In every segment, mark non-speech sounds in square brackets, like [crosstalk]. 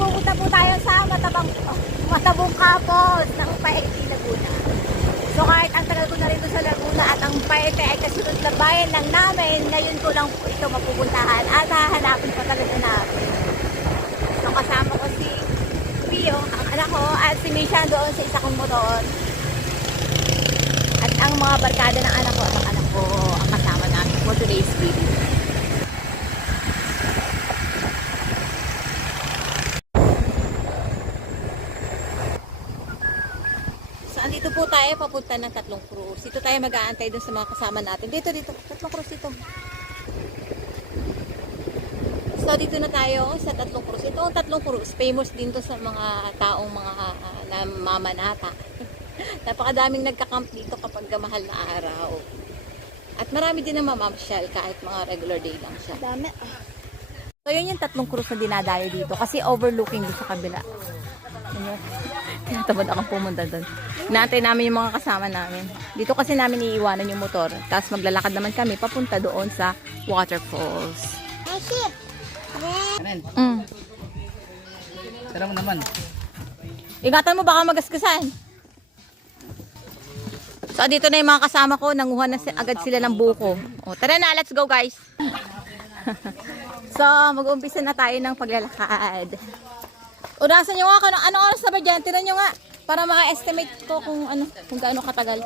pupunta po tayo sa Matabang, Matabong Kapos ng Paete, Laguna. So kahit ang tagal ko na rito sa Laguna at ang Paete ay kasunod na bayan lang namin, ngayon ko lang po ito mapupuntahan at hahanapin pa talaga namin. So kasama ko si Pio, ang anak ko, at si Misha doon sa isa kong motor. At ang mga barkada ng anak ko ang anak ko ang kasama namin for today's video. So, andito po tayo papunta ng tatlong cruise. Dito tayo mag-aantay dun sa mga kasama natin. Dito, dito. Tatlong cruise dito. So, dito na tayo sa tatlong cruise. Ito ang tatlong cruise. Famous din to sa mga taong mga uh, namamanata. [laughs] Napakadaming nagka-camp dito kapag mahal na araw. At marami din na mamamasyal kahit mga regular day lang siya. Dami. So, yun yung tatlong cruise na dinadayo dito kasi overlooking doon sa kabila. Tinatamad akong pumunta doon. Inaantay namin yung mga kasama namin. Dito kasi namin iiwanan yung motor. Tapos maglalakad naman kami papunta doon sa waterfalls. Mm. tara mo naman. Ingatan mo baka magasgasan. So dito na yung mga kasama ko, nanguha na si- agad sila ng buko. O, tara na, let's go guys. [laughs] so, mag-umpisa na tayo ng paglalakad. Unasan nyo nga kung ano, anong oras na ba dyan? Tinan nyo nga para maka-estimate ko kung ano, kung gaano katagal.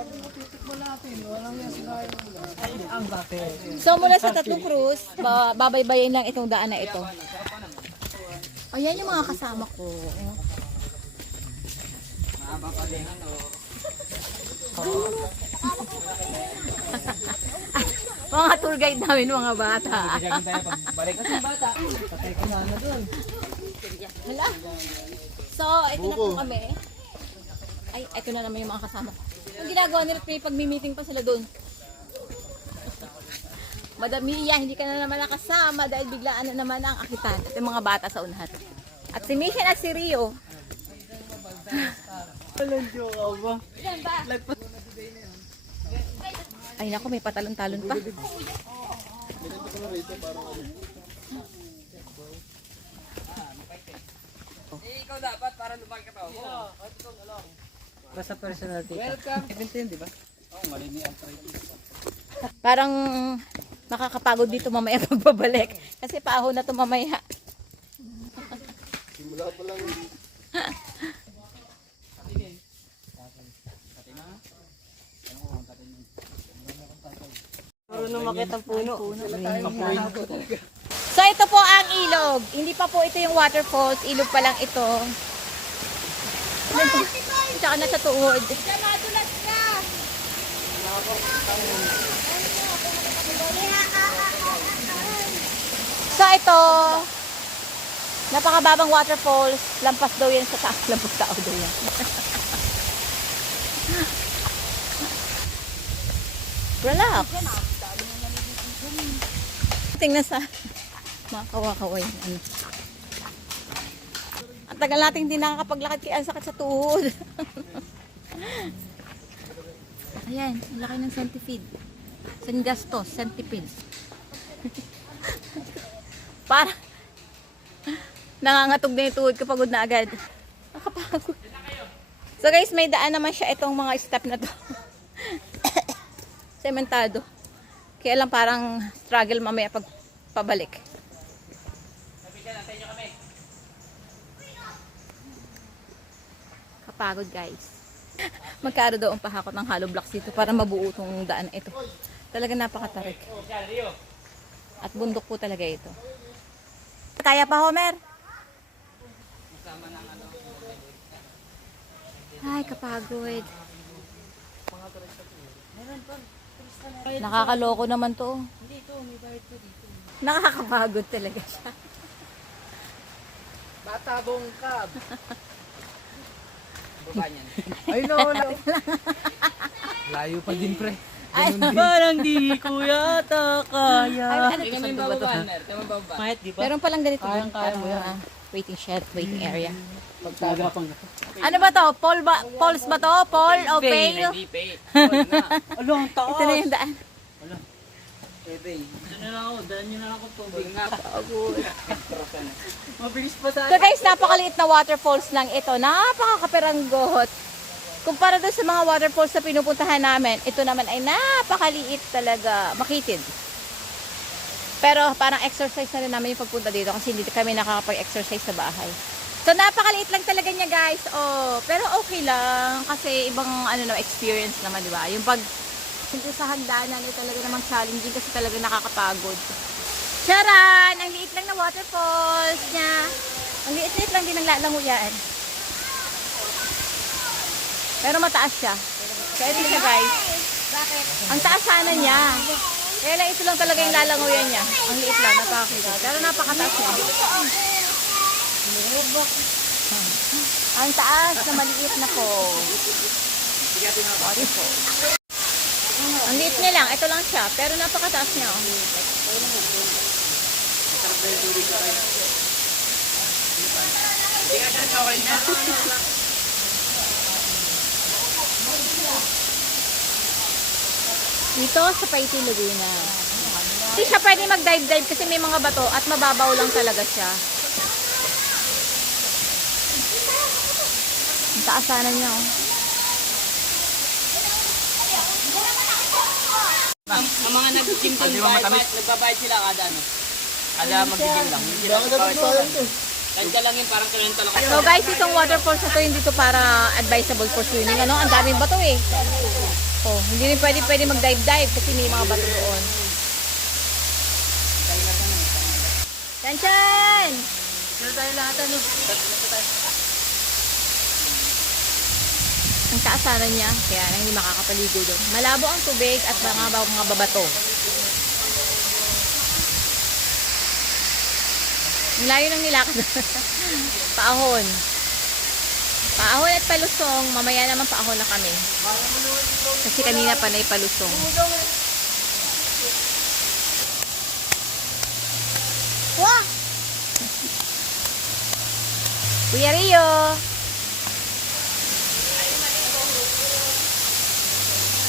So mula sa tatlong cruise, ba- babaybayin lang itong daan na ito. Ayan yung mga kasama ko. [laughs] mga tour guide namin, mga bata. Pagbalik kasi bata. Patay ko na ano doon. Hala. So, ito na po kami. Ay, ito na naman yung mga kasama ko. Yung ginagawa nila, may pag-meeting pa sila doon. [laughs] Madam Mia, hindi ka na naman nakasama dahil biglaan na naman ang akitan. At yung mga bata sa unahan. At si Mission at si Rio. Walang joke ako ba? Ay nako, may patalon-talon pa. Basta personal dito. Welcome. 17, di ba? Oo, oh, mali ni Parang makakapagod dito mamaya [laughs] pagbabalik. Kasi paahon na to mamaya. Marunong makita ang puno. So ito po ang ilog. Hindi pa po ito yung waterfalls. Ilog pa lang ito. Tsaka nasa tuhod. So ito, napakababang waterfalls. Lampas daw yan sa taas. Lampas tao daw yan. [laughs] Relax. Tingnan sa mga kawakaway. Ano. Ang tagal natin hindi nakakapaglakad kaya ang sakit sa tuhod. [laughs] Ayan, ang laki ng centipede. San gastos, centipede. [laughs] Para nangangatog na yung tuhod ko pagod na agad. Nakapagod. So guys, may daan naman siya itong mga step na to. [coughs] Sementado. Kaya lang parang struggle mamaya pag pabalik. Kapagod guys. Magkaro daw ang pahakot ng hollow blocks dito para mabuo itong daan ito. Talaga napakatarik. At bundok po talaga ito. Kaya pa Homer? Ay, kapagod. Nakakaloko naman to. Nakakapagod talaga siya. Bata bongkab. [laughs] Baba niyan. Ay no, no. Layo pa din pre. Ay, Parang di ko yata kaya. Ay, ano to? Saan ba to? Kahit di ba? Meron palang ganito. Dun, kaya mo ah, waiting shed, waiting area. Pagtagapang ka. Ano ba to? Paul ba? Pauls ba to? Paul o Pale? Ang taas. Ito na yung daan. Ito na lang ako, daan nyo na lang ako tubig nga. Mabilis pa sa So guys, napakaliit na waterfalls lang ito. Napakakapiranggot. Kumpara doon sa mga waterfalls na pinupuntahan namin, ito naman ay napakaliit talaga. Makitid. Pero parang exercise na rin namin yung pagpunta dito kasi hindi kami nakakapag-exercise sa bahay. So napakaliit lang talaga niya guys. Oh, pero okay lang kasi ibang ano na experience naman, di ba? Yung pag hindi sa hagdanan ay talaga namang challenging kasi talaga nakakapagod. Charan! Ang liit lang na waterfalls niya. Ang liit-liit lang din ng lalanguyan. Pero mataas siya. Kaya ito siya guys. Ang taas sana niya. Kaya lang ito lang talaga yung lalanguyan niya. Ang liit lang, napakakita. Pero napakataas niya. Ang taas na maliit na po. Waterfall. Ang liit niya lang, ito lang siya. Pero napakataas niya. oh. Dito sa Paiti Laguna. Hindi siya pwede mag-dive-dive kasi may mga bato at mababaw lang talaga siya. Ang taas sana niya. Oh. Ang mga nag-gym din, nagbabayad sila kada ano. Kada mag-gym lang. Hindi sila nagbabayad. Kahit ka lang yun, parang kurenta lang. So guys, itong waterfalls na to hindi to para advisable for swimming. Ano? Ang daming bato eh. Oh, hindi rin pwede pwede mag-dive-dive kasi may mga bato doon. Chan! Sila tayo lahat ano. Ang taasanan niya, kaya hindi makakapaligo doon. Malabo ang tubig at mga, mga babato. Layo ng nilakad. [laughs] paahon. Paahon at palusong. Mamaya naman paahon na kami. Kasi kanina pa na palusong. Wah! [laughs] Kuya Rio!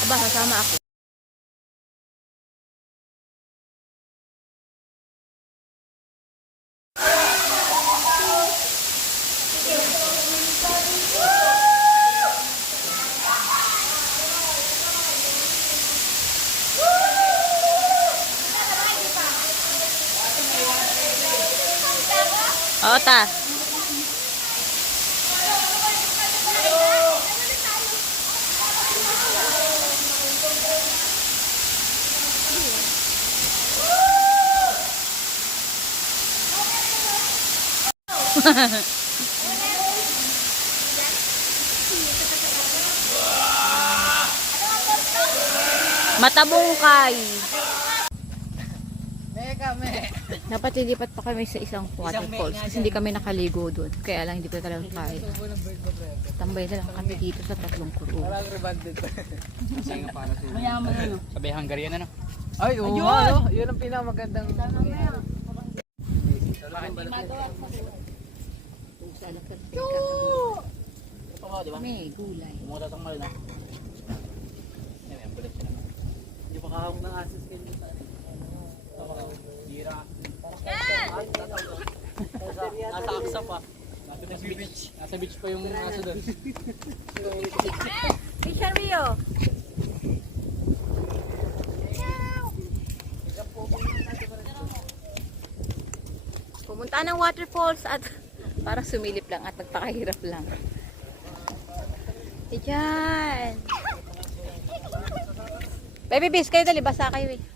Aba, sasama ako. Oo, ta. Matabungkay. Meka, me. Dapat lilipat pa kami sa isang waterfalls kasi hindi kami nakaligo doon. Kaya lang hindi ko talaga kaya. Tambay na lang kami dito sa tatlong kuro. Parang rebanded. Mayaman ano. Sabi Hungarian ano? Ay, oo nga, no? Yun ang pinakamagandang... May gulay. Pumunta tong mal na. Ayan, bulat siya naman. Hindi pa kahawag ng asis kayo sa Gira. Nasa aksa pa. Nasa beach. Nasa beach pa yung aso doon. Mission Rio. Pumunta ng waterfalls at para sumilip lang at magpakahirap lang. Diyan. Baby bis, kayo dali, basa kayo eh.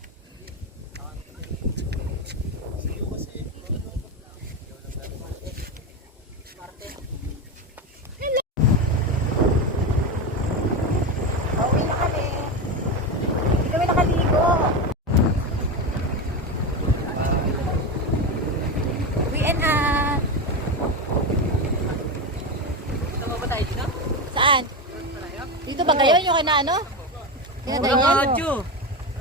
ba kayo? Yung kay na ano? Kaya Daniel?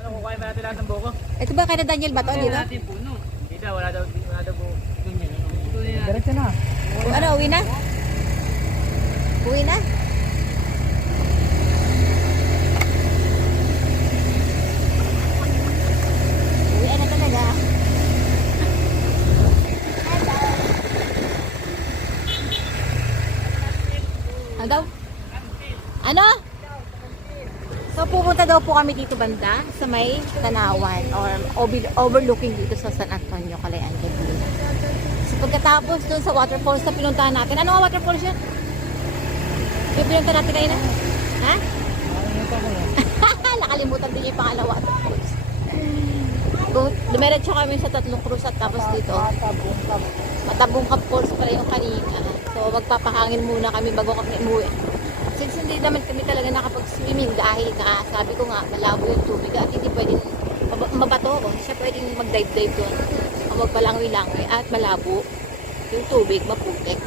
Ano, kukain pa natin lahat ng buko? Ito ba kay na Daniel ba to? Hindi na? puno. Hindi daw, wala daw, wala daw buko. Diretso na. Ano, uwi na? Uwi na? Uwi na talaga. Ano? Ano? Daw po kami dito banda sa may Tanawan or over- overlooking dito sa San Antonio, Calayan de Luna. So pagkatapos dun sa waterfalls na pinuntahan natin, ano nga waterfalls yun? Yung pinunta natin kayo na? Ha? [laughs] Nakalimutan din yung pangalan waterfalls. Dumiretso kami sa tatlong cruise at tapos dito, matabong Cap Falls pala yung kanina. So magpapahangin muna kami bago kami umuwi. Since hindi naman kami talaga nakapag-swimming dahil nga sabi ko nga malabo yung tubig at hindi pwedeng mab- mabato o hindi siya pwedeng mag-dive-dive doon. Ang magpalangoy-langoy at malabo yung tubig, maputik.